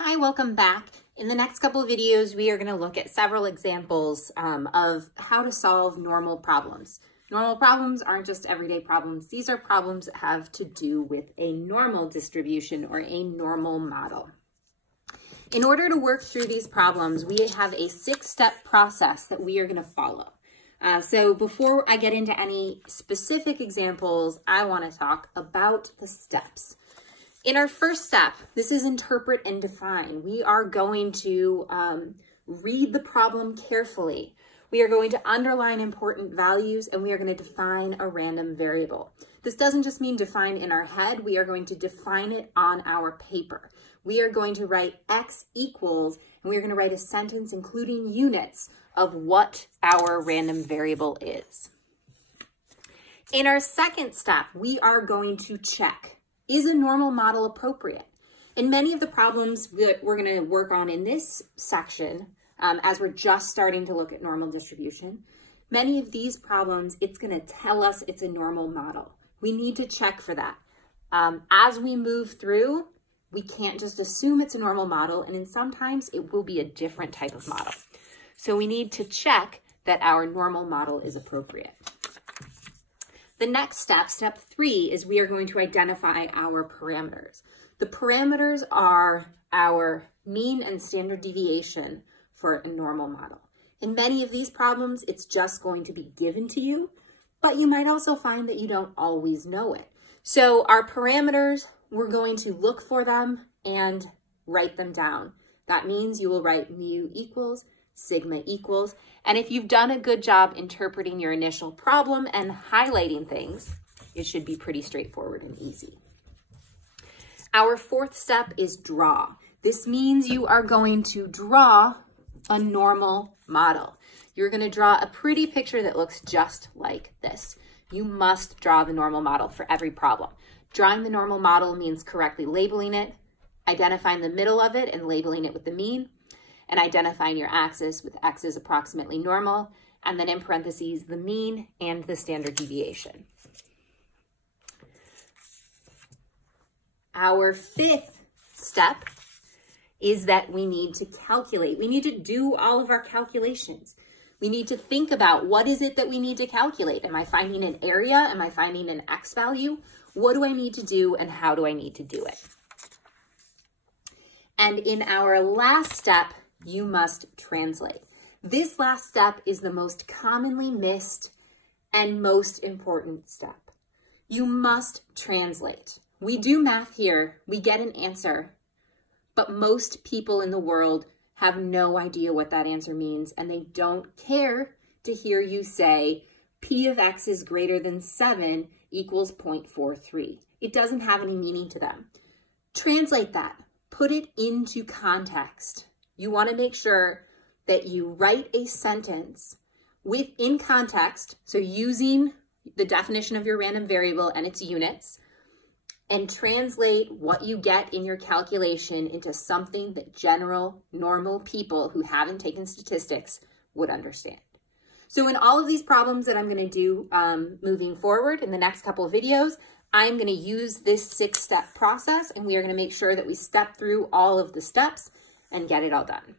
Hi, welcome back. In the next couple of videos, we are going to look at several examples of how to solve normal problems. Normal problems aren't just everyday problems. These are problems that have to do with a normal distribution or a normal model. In order to work through these problems, we have a 6-step process that we are going to follow. So before I get into any specific examples, I want to talk about the steps. In our first step, this is interpret and define. We are going to read the problem carefully. We are going to underline important values, and we are going to define a random variable. This doesn't just mean define in our head. We are going to define it on our paper. We are going to write x equals, and we are going to write a sentence including units of what our random variable is. In our second step, we are going to check. Is a normal model appropriate? In many of the problems that we're going to work on in this section, as we're just starting to look at normal distribution, many of these problems, it's going to tell us it's a normal model. We need to check for that. As we move through, we can't just assume it's a normal model, and sometimes it will be a different type of model. So we need to check that our normal model is appropriate. The next step, step 3, is we are going to identify our parameters. The parameters are our mean and standard deviation for a normal model. In many of these problems, it's just going to be given to you, but you might also find that you don't always know it. So our parameters, we're going to look for them and write them down. That means you will write mu equals, sigma equals, and if you've done a good job interpreting your initial problem and highlighting things, it should be pretty straightforward and easy. Our fourth step is draw. This means you are going to draw a normal model. You're going to draw a pretty picture that looks just like this. You must draw the normal model for every problem. Drawing the normal model means correctly labeling it, identifying the middle of it and labeling it with the mean, and identifying your axis with x is approximately normal, and then in parentheses, the mean and the standard deviation. Our fifth step is that we need to calculate. We need to do all of our calculations. We need to think about what is it that we need to calculate. Am I finding an area? Am I finding an x value? What do I need to do, and how do I need to do it? And in our last step, you must translate. This last step is the most commonly missed and most important step. You must translate. We do math here, we get an answer, but most people in the world have no idea what that answer means, and they don't care to hear you say p of x is greater than 7 equals 0.43. It doesn't have any meaning to them. Translate that. Put it into context. You want to make sure that you write a sentence within context, so using the definition of your random variable and its units, and translate what you get in your calculation into something that general, normal people who haven't taken statistics would understand. So in all of these problems that I'm going to do moving forward in the next couple of videos, I'm going to use this 6-step process, and we are going to make sure that we step through all of the steps and get it all done.